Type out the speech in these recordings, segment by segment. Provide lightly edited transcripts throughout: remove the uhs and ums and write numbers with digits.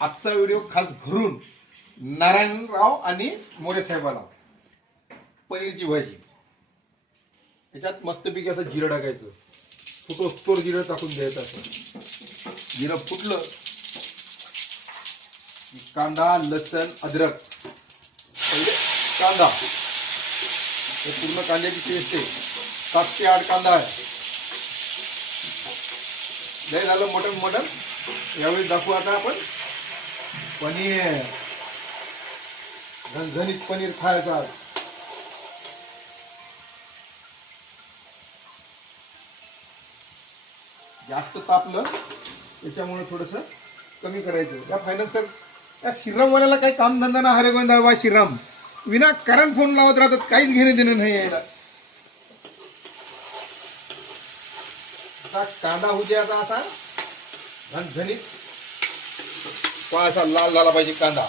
आजचा व्हिडिओ खास घरून नारायणराव आणि मोरे साहेबाला पनीरची भाजी. त्याच्यात मस्तपैकी असं जिरं टाकायचं, फुटोस्तोर जिरं टाकून द्यायचं. असं जिरं फुटलं कांदा लसण अद्रक. पहिले कांदा, हे पूर्ण कांद्याची पेस्ट आहे, 7 ते 8 कांदा आहे. लय झालं मटण. यावेळी दाखवू आता आपण पनीर, झणझणीत पनीर खायचा. जास्त तापलं त्याच्यामुळे थोडस कमी करायचं. या फायनान्सर या श्रीरामवाल्याला काही काम धंदा ना. हरे गोविंदा बा श्रीराम विनाकारण फोन लावत राहतात, काहीच घेणे देणं नाही यायला. कांदा होऊ द्यायचा असा झणझणीत, असा लाल झाला पाहिजे कांदा.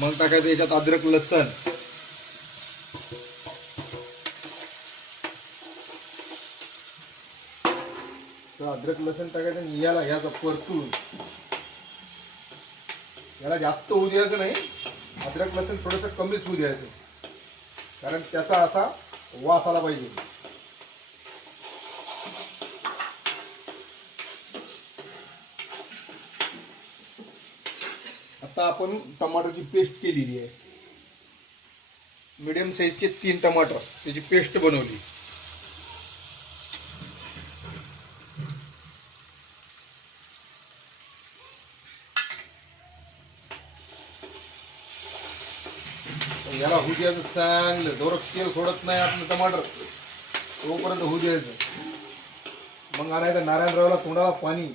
मग टाकायचं याच्यात अद्रक लसण. अद्रक लसण टाकायचं आणि याला ह्याचा परतून, याला जास्त होऊ द्यायचं नाही. अद्रक लसण थोडंसं कमीच होऊ द्यायचं, कारण त्याचा असा वास आला पाहिजे. आता आपण टमाटरची पेस्ट केलेली आहे. मीडियम साईजचे 3 टमाटर, त्याची पेस्ट बनवली. याला होऊ द्यायचं चांगलं. जोरात तेल सोडत नाही आपलं टमाटर, तोपर्यंत होऊ द्यायचं. मग आणायचं नारायणरावला तोंडाला पाणी.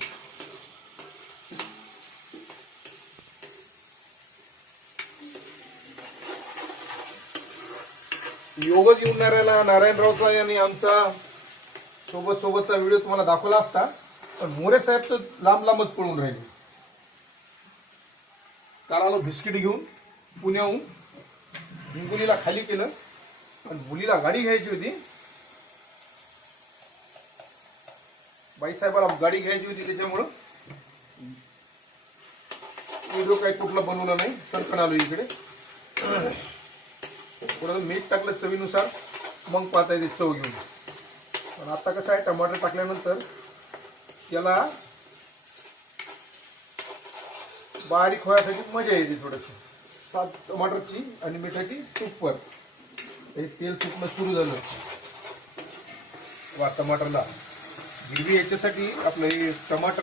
योगच येऊन नारायणरावचा आणि आमचा सोबतचा व्हिडिओ तुम्हाला दाखवला असता, पण मोरे साहेब तर लांबच पळून राहिले. काल आलो बिस्किट घेऊन पुण्याहून, हिंगोलीला खाली केलं, पण मुलीला गाडी घ्यायची होती. बाईसाहेबाला गाडी घ्यायची होती, त्याच्यामुळं व्हिडिओ काही कुठला बनवला नाही. सरकण आलो इकडे. थोडं मीठ टाकलं चवीनुसार, मग पाहता येते चव घेऊन. पण आता कसं आहे, टमाटर टाकल्यानंतर त्याला बारीक व्हायसाठी मजा येते. थोडंसं सात टमाटरची आणि मिठाची सुपर तेल सुटणं सुरू झालं. वा, टमाटरला गिरवी याच्यासाठी आपलं हे टमाटर